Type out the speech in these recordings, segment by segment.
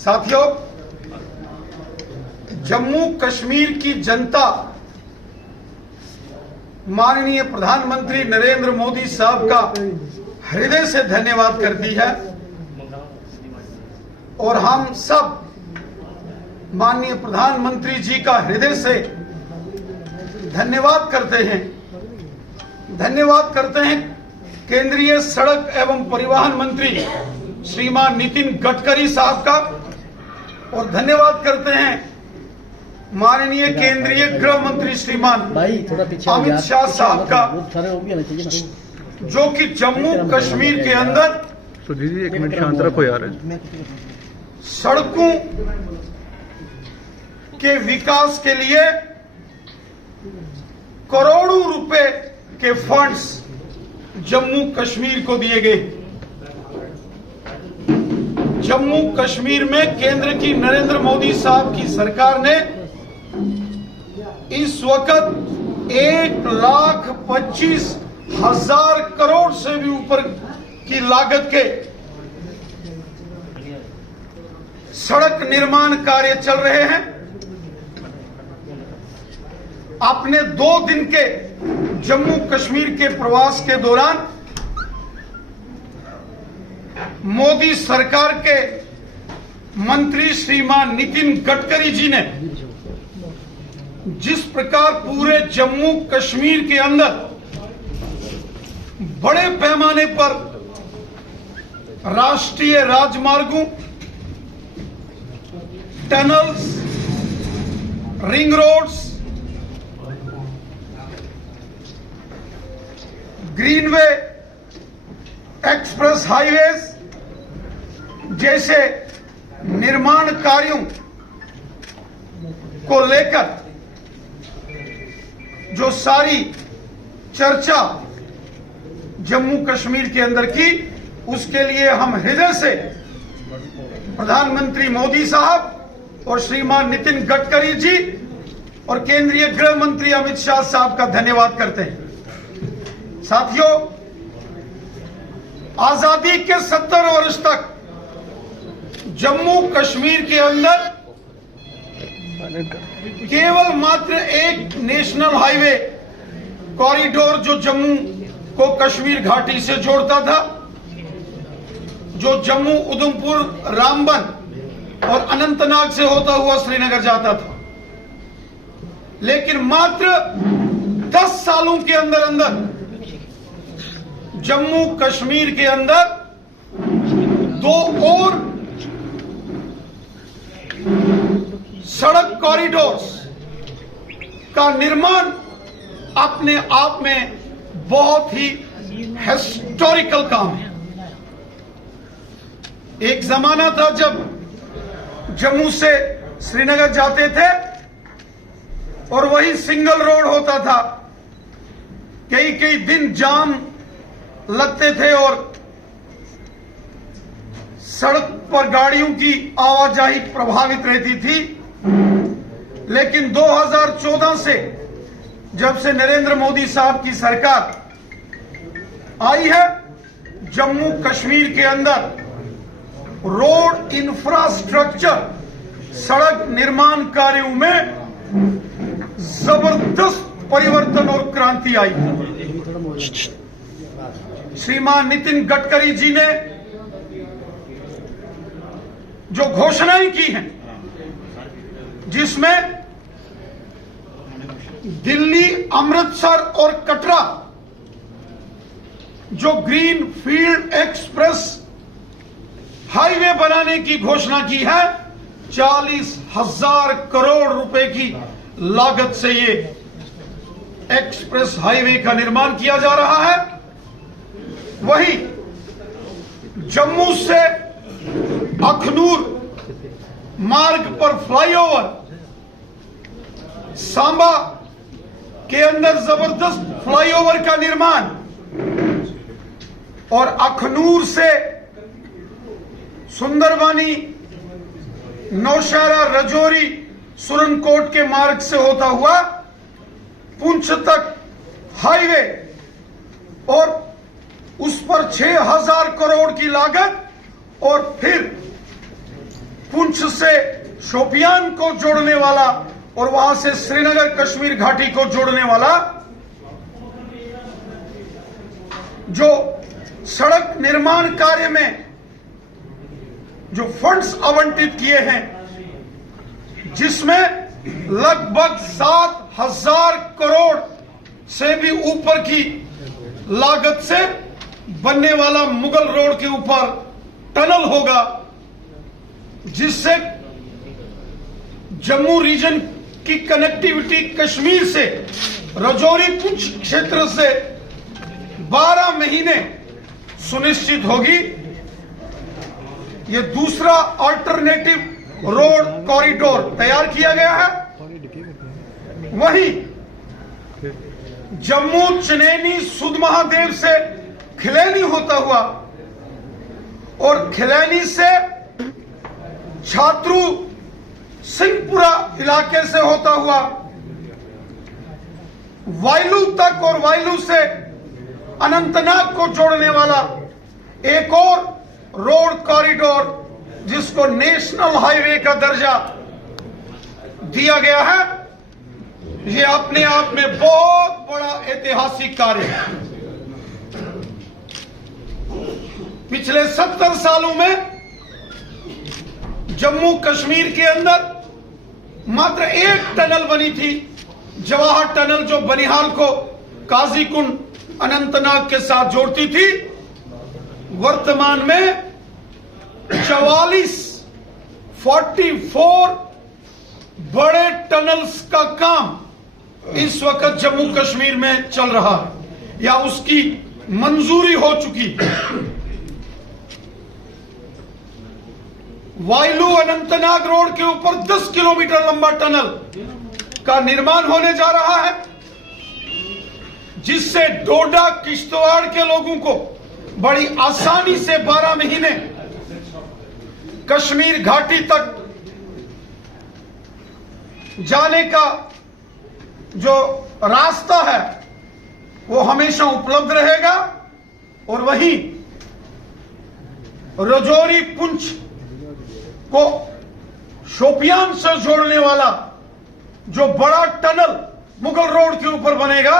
साथियों, जम्मू कश्मीर की जनता माननीय प्रधानमंत्री नरेंद्र मोदी साहब का हृदय से धन्यवाद करती है और हम सब माननीय प्रधानमंत्री जी का हृदय से धन्यवाद करते हैं केंद्रीय सड़क एवं परिवहन मंत्री श्रीमान नितिन गडकरी साहब का, और धन्यवाद करते हैं माननीय केंद्रीय गृह मंत्री श्रीमान अमित शाह साहब का, जो कि जम्मू कश्मीर के अंदर तो दीदी एक मिनट शांत रखो यार, सड़कों के विकास के लिए करोड़ों रुपए के फंड्स जम्मू कश्मीर को दिए गए। जम्मू कश्मीर में केंद्र की नरेंद्र मोदी साहब की सरकार ने इस वक्त 1,25,000 करोड़ से भी ऊपर की लागत के सड़क निर्माण कार्य चल रहे हैं। अपने 2 दिन के जम्मू कश्मीर के प्रवास के दौरान मोदी सरकार के मंत्री श्रीमान नितिन गडकरी जी ने जिस प्रकार पूरे जम्मू कश्मीर के अंदर बड़े पैमाने पर राष्ट्रीय राजमार्गों, tunnels, ring roads, greenway, express highways जैसे निर्माण कार्यों को लेकर जो सारी चर्चा जम्मू कश्मीर के अंदर की, उसके लिए हम हृदय से प्रधानमंत्री मोदी साहब और श्रीमान नितिन गडकरी जी और केंद्रीय गृह मंत्री अमित शाह साहब का धन्यवाद करते हैं। साथियों, आजादी के 70 वर्ष तक जम्मू कश्मीर के अंदर केवल मात्र एक नेशनल हाईवे कॉरिडोर जो जम्मू को कश्मीर घाटी से जोड़ता था, जो जम्मू, उधमपुर, रामबन और अनंतनाग से होता हुआ श्रीनगर जाता था। लेकिन मात्र 10 सालों के अंदर अंदर जम्मू कश्मीर के अंदर 2 और सड़क कॉरिडोर्स का निर्माण अपने आप में बहुत ही हिस्टोरिकल काम है। एक जमाना था जब जम्मू से श्रीनगर जाते थे और वही सिंगल रोड होता था, कई दिन जाम लगते थे और सड़क पर गाड़ियों की आवाजाही प्रभावित रहती थी। लेकिन 2014 से जब से नरेंद्र मोदी साहब की सरकार आई है, जम्मू कश्मीर के अंदर रोड इंफ्रास्ट्रक्चर, सड़क निर्माण कार्यों में जबरदस्त परिवर्तन और क्रांति आई। श्रीमान नितिन गडकरी जी ने जो घोषणाएं की हैं, जिसमें दिल्ली, अमृतसर और कटरा जो ग्रीन फील्ड एक्सप्रेस हाईवे बनाने की घोषणा की है, 40,000 करोड़ रुपए की लागत से ये एक्सप्रेस हाईवे का निर्माण किया जा रहा है। वही जम्मू से अखनूर मार्ग पर फ्लाईओवर, सांबा के अंदर जबरदस्त फ्लाईओवर का निर्माण और अखनूर से सुंदरबानी, नौशहरा, रजौरी, सुरनकोट के मार्ग से होता हुआ पुंछ तक हाईवे और उस पर 6,000 करोड़ की लागत और फिर पुंछ से शोपियान को जोड़ने वाला और वहां से श्रीनगर कश्मीर घाटी को जोड़ने वाला जो सड़क निर्माण कार्य में जो फंड्स आवंटित किए हैं, जिसमें लगभग 7,000 करोड़ से भी ऊपर की लागत से बनने वाला मुगल रोड के ऊपर टनल होगा, जिससे जम्मू रीजन की कनेक्टिविटी कश्मीर से राजौरी पुंछ क्षेत्र से 12 महीने सुनिश्चित होगी। ये दूसरा अल्टरनेटिव रोड कॉरिडोर तैयार किया गया है। वहीं जम्मू चनैनी सुध महादेव से खिलैनी होता हुआ और खिलैनी से छात्रू सिंहपुरा इलाके से होता हुआ वायलू तक और वायलू से अनंतनाग को जोड़ने वाला एक और रोड कॉरिडोर, जिसको नेशनल हाईवे का दर्जा दिया गया है, ये अपने आप में बहुत बड़ा ऐतिहासिक कार्य है। पिछले 70 सालों में जम्मू कश्मीर के अंदर मात्र एक टनल बनी थी, जवाहर टनल, जो बनिहाल को काजीकुंड अनंतनाग के साथ जोड़ती थी। वर्तमान में 44 बड़े टनल्स का काम इस वक्त जम्मू कश्मीर में चल रहा है या उसकी मंजूरी हो चुकी। वायलू अनंतनाग रोड के ऊपर 10 किलोमीटर लंबा टनल का निर्माण होने जा रहा है, जिससे डोडा किश्तवाड़ के लोगों को बड़ी आसानी से 12 महीने कश्मीर घाटी तक जाने का जो रास्ता है वो हमेशा उपलब्ध रहेगा। और वहीं राजौरी पुंछ को शोपियान से जोड़ने वाला जो बड़ा टनल मुगल रोड के ऊपर बनेगा,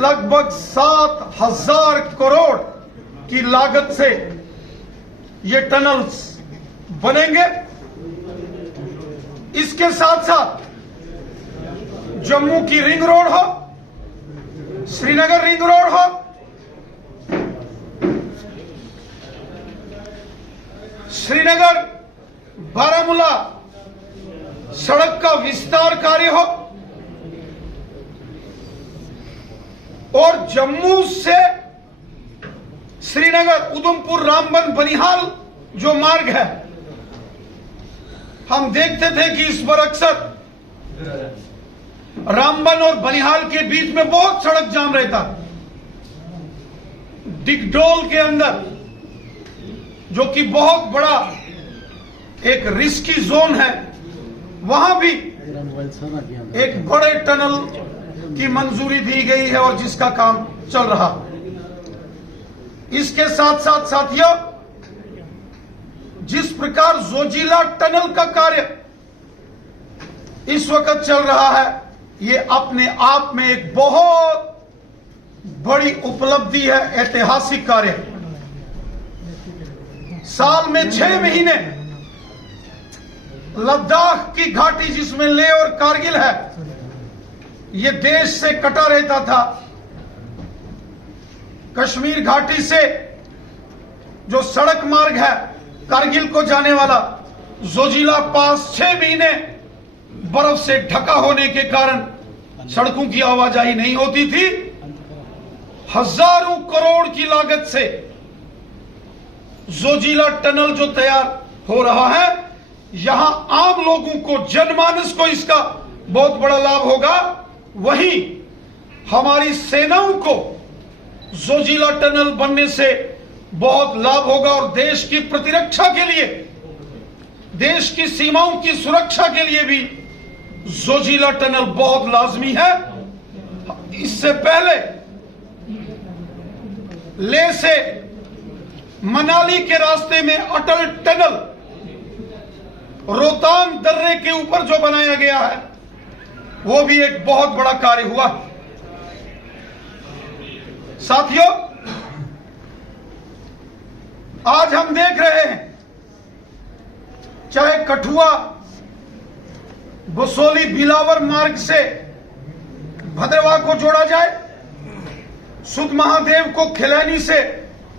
लगभग 7,000 करोड़ की लागत से ये टनल्स बनेंगे। इसके साथ साथ जम्मू की रिंग रोड हो, श्रीनगर रिंग रोड हो, श्रीनगर बारामूला सड़क का विस्तार कार्य हो और जम्मू से श्रीनगर उधमपुर रामबन बनिहाल जो मार्ग है, हम देखते थे कि इस बार अक्सर रामबन और बनिहाल के बीच में बहुत सड़क जाम रहता। डिगडोल के अंदर, जो कि बहुत बड़ा एक रिस्की जोन है, वहां भी एक बड़े टनल की मंजूरी दी गई है और जिसका काम चल रहा। इसके साथ साथ साथियों, जिस प्रकार जोजिला टनल का कार्य इस वक्त चल रहा है, ये अपने आप में एक बहुत बड़ी उपलब्धि है, ऐतिहासिक कार्य है। साल में 6 महीने लद्दाख की घाटी, जिसमें लेह और कारगिल है, ये देश से कटा रहता था। कश्मीर घाटी से जो सड़क मार्ग है कारगिल को जाने वाला, जोजिला पास 6 महीने बर्फ से ढका होने के कारण सड़कों की आवाजाही नहीं होती थी। हजारों करोड़ की लागत से जोजिला टनल जो तैयार हो रहा है, यहां आम लोगों को, जनमानस को इसका बहुत बड़ा लाभ होगा। वहीं हमारी सेनाओं को जोजिला टनल बनने से बहुत लाभ होगा और देश की प्रतिरक्षा के लिए, देश की सीमाओं की सुरक्षा के लिए भी जोजिला टनल बहुत लाजमी है। इससे पहले लेह से मनाली के रास्ते में अटल टनल रोहतांग दर्रे के ऊपर जो बनाया गया है वो भी एक बहुत बड़ा कार्य हुआ। साथियों, आज हम देख रहे हैं चाहे कठुआ बसोली बिलावर मार्ग से भद्रवाह को जोड़ा जाए, सुध महादेव को खिलैनी से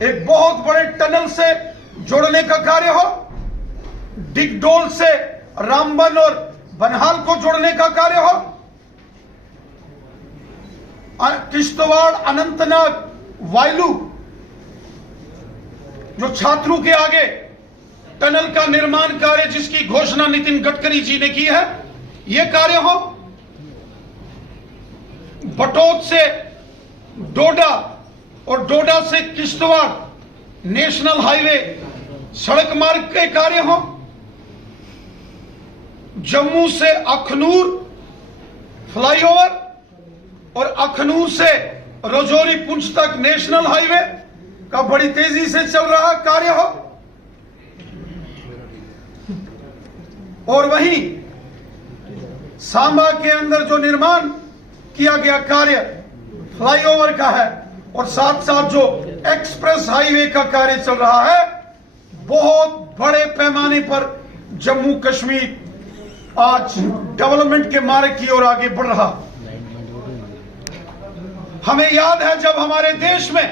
एक बहुत बड़े टनल से जोड़ने का कार्य हो, डिगडोल से रामबन और बनहाल को जोड़ने का कार्य हो, किश्तवाड़ अनंतनाग वायलू जो छात्रों के आगे टनल का निर्माण कार्य जिसकी घोषणा नितिन गडकरी जी ने की है, यह कार्य हो, बटोत से डोडा और डोडा से किश्तवाड़ नेशनल हाईवे सड़क मार्ग के कार्य हो, जम्मू से अखनूर फ्लाईओवर और अखनूर से रजौरी पुंछ तक नेशनल हाईवे का बड़ी तेजी से चल रहा कार्य हो, और वहीं सांबा के अंदर जो निर्माण किया गया कार्य फ्लाईओवर का है, और साथ साथ जो एक्सप्रेस हाईवे का कार्य चल रहा है, बहुत बड़े पैमाने पर जम्मू कश्मीर आज डेवलपमेंट के मार्ग की ओर आगे बढ़ रहा। हमें याद है जब हमारे देश में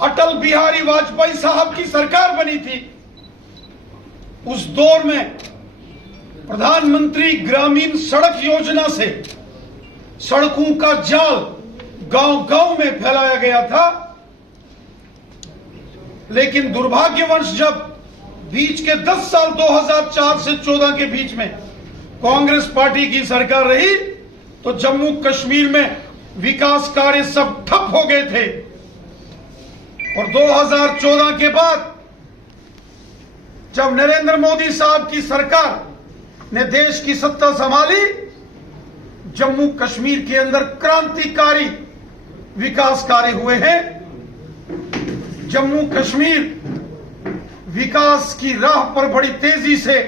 अटल बिहारी वाजपेयी साहब की सरकार बनी थी, उस दौर में प्रधानमंत्री ग्रामीण सड़क योजना से सड़कों का जाल गांव-गांव में फैलाया गया था, लेकिन दुर्भाग्यवश जब बीच के 10 साल 2004 से 14 के बीच में कांग्रेस पार्टी की सरकार रही तो जम्मू कश्मीर में विकास कार्य सब ठप हो गए थे, और 2014 के बाद जब नरेंद्र मोदी साहब की सरकार ने देश की सत्ता संभाली, जम्मू कश्मीर के अंदर क्रांतिकारी विकास कार्य हुए हैं। जम्मू कश्मीर विकास की राह पर बड़ी तेजी से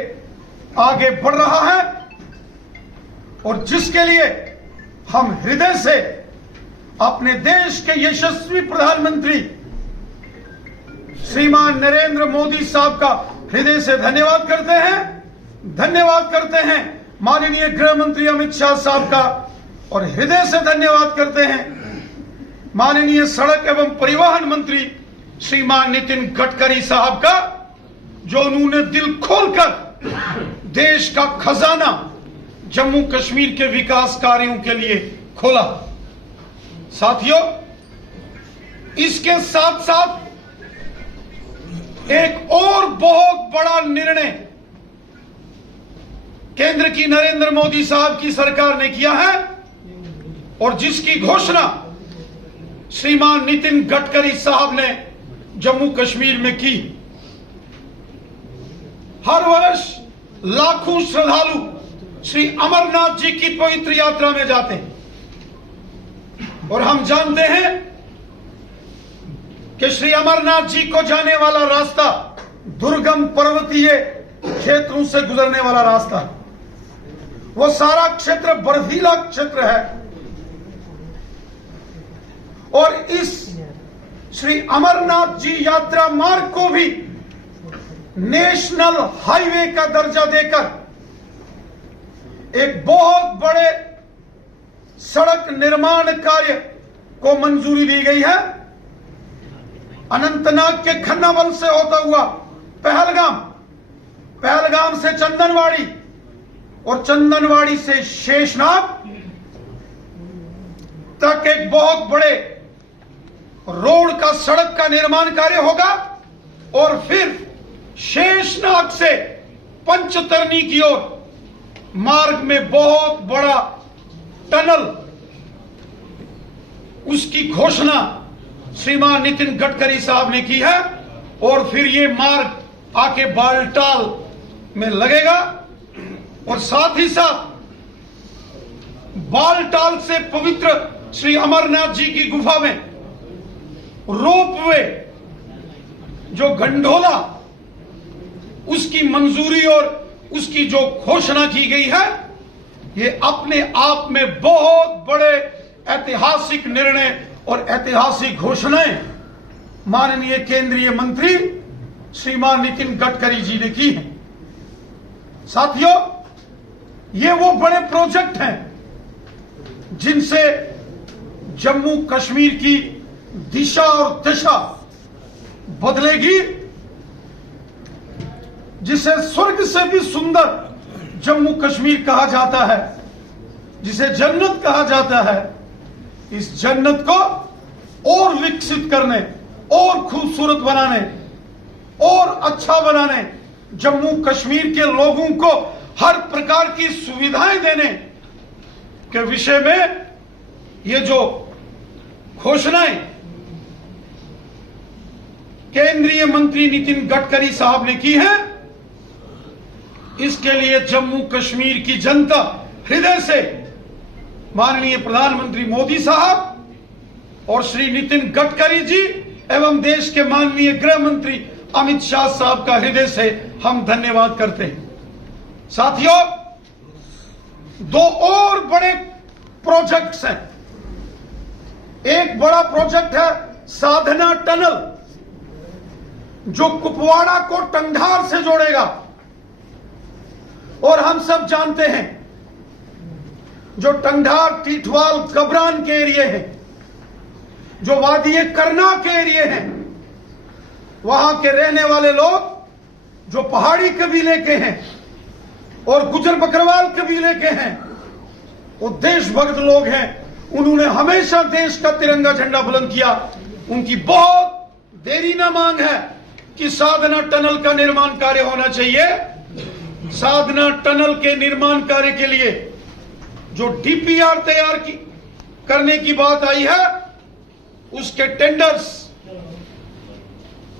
आगे बढ़ रहा है, और जिसके लिए हम हृदय से अपने देश के यशस्वी प्रधानमंत्री श्रीमान नरेंद्र मोदी साहब का हृदय से धन्यवाद करते हैं। धन्यवाद करते हैं माननीय गृह मंत्री अमित शाह साहब का, और हृदय से धन्यवाद करते हैं माननीय सड़क एवं परिवहन मंत्री श्रीमान नितिन गडकरी साहब का, जो उन्होंने दिल खोलकर देश का खजाना जम्मू कश्मीर के विकास कार्यों के लिए खोला। साथियों, इसके साथ साथ एक और बहुत बड़ा निर्णय केंद्र की नरेंद्र मोदी साहब की सरकार ने किया है, और जिसकी घोषणा श्रीमान नितिन गडकरी साहब ने जम्मू कश्मीर में की। हर वर्ष लाखों श्रद्धालु श्री अमरनाथ जी की पवित्र यात्रा में जाते हैं, और हम जानते हैं कि श्री अमरनाथ जी को जाने वाला रास्ता दुर्गम पर्वतीय क्षेत्रों से गुजरने वाला रास्ता है। वो सारा क्षेत्र बर्फीला क्षेत्र है, और इस श्री अमरनाथ जी यात्रा मार्ग को भी नेशनल हाईवे का दर्जा देकर एक बहुत बड़े सड़क निर्माण कार्य को मंजूरी दी गई है। अनंतनाग के खन्नावल से होता हुआ पहलगाम, पहलगाम से चंदनवाड़ी, और चंदनवाड़ी से शेषनाग तक एक बहुत बड़े रोड का सड़क का निर्माण कार्य होगा, और फिर शेषनाग से पंचतरनी की ओर मार्ग में बहुत बड़ा टनल, उसकी घोषणा श्रीमान नितिन गडकरी साहब ने की है, और फिर ये मार्ग आके बालटाल में लगेगा, और साथ ही साथ बालटाल से पवित्र श्री अमरनाथ जी की गुफा में रोपवे जो गंडोला उसकी मंजूरी और उसकी जो घोषणा की गई है, ये अपने आप में बहुत बड़े ऐतिहासिक निर्णय और ऐतिहासिक घोषणाएं माननीय केंद्रीय मंत्री श्रीमान नितिन गडकरी जी ने की हैं। साथियों, ये वो बड़े प्रोजेक्ट हैं जिनसे जम्मू कश्मीर की दिशा और दशा बदलेगी, जिसे स्वर्ग से भी सुंदर जम्मू कश्मीर कहा जाता है, जिसे जन्नत कहा जाता है। इस जन्नत को और विकसित करने, और खूबसूरत बनाने, और अच्छा बनाने, जम्मू कश्मीर के लोगों को हर प्रकार की सुविधाएं देने के विषय में ये जो घोषणाएं केंद्रीय मंत्री नितिन गडकरी साहब ने की है, इसके लिए जम्मू कश्मीर की जनता हृदय से माननीय प्रधानमंत्री मोदी साहब और श्री नितिन गडकरी जी एवं देश के माननीय गृह मंत्री अमित शाह साहब का हृदय से हम धन्यवाद करते हैं। साथियों, दो और बड़े प्रोजेक्ट्स हैं। एक बड़ा प्रोजेक्ट है साधना टनल, जो कुपवाड़ा को टंगधार से जोड़ेगा। और हम सब जानते हैं, जो टंगधार, टीठवाल, गबरान के एरिए हैं, जो वादी करना के एरिए हैं, वहां के रहने वाले लोग जो पहाड़ी कबीले के हैं और गुजर बकरवाल कबीले के हैं, वो देशभक्त लोग हैं। उन्होंने हमेशा देश का तिरंगा झंडा बुलंद किया। उनकी बहुत देरी न मांग है कि साधना टनल का निर्माण कार्य होना चाहिए। साधना टनल के निर्माण कार्य के लिए जो डीपीआर तैयार करने की बात आई है, उसके टेंडर्स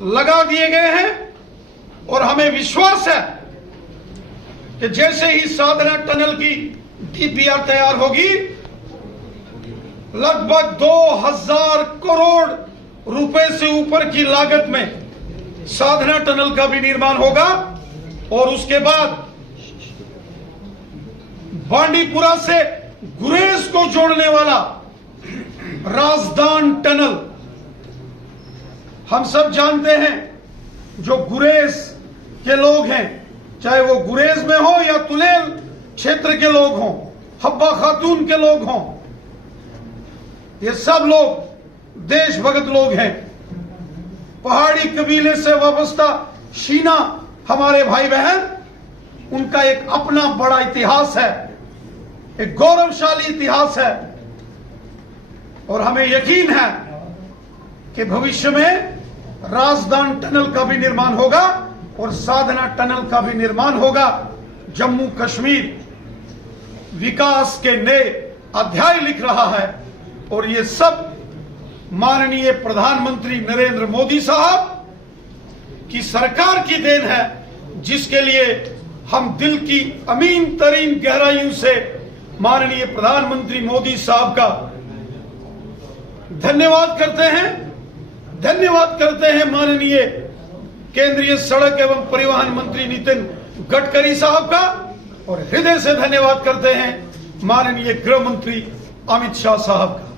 लगा दिए गए हैं और हमें विश्वास है कि जैसे ही साधना टनल की डीपीआर तैयार होगी, लगभग 2000 करोड़ रुपए से ऊपर की लागत में साधना टनल का भी निर्माण होगा। और उसके बाद बांडीपुरा से गुरेज को जोड़ने वाला राजदान टनल, हम सब जानते हैं, जो गुरेज के लोग हैं, चाहे वो गुरेज में हो या तुलेल क्षेत्र के लोग हों, हब्बा खातून के लोग हों, ये सब लोग देशभक्त लोग हैं। पहाड़ी कबीले से वाबस्ता शीना हमारे भाई बहन, उनका एक अपना बड़ा इतिहास है, एक गौरवशाली इतिहास है। और हमें यकीन है कि भविष्य में राजदान टनल का भी निर्माण होगा और साधना टनल का भी निर्माण होगा। जम्मू कश्मीर विकास के नए अध्याय लिख रहा है और ये सब माननीय प्रधानमंत्री नरेंद्र मोदी साहब की सरकार की देन है, जिसके लिए हम दिल की अमीन तरीन गहराइयों से माननीय प्रधानमंत्री मोदी साहब का धन्यवाद करते हैं। धन्यवाद करते हैं माननीय केंद्रीय सड़क एवं परिवहन मंत्री नितिन गडकरी साहब का, और हृदय से धन्यवाद करते हैं माननीय गृह मंत्री अमित शाह साहब का।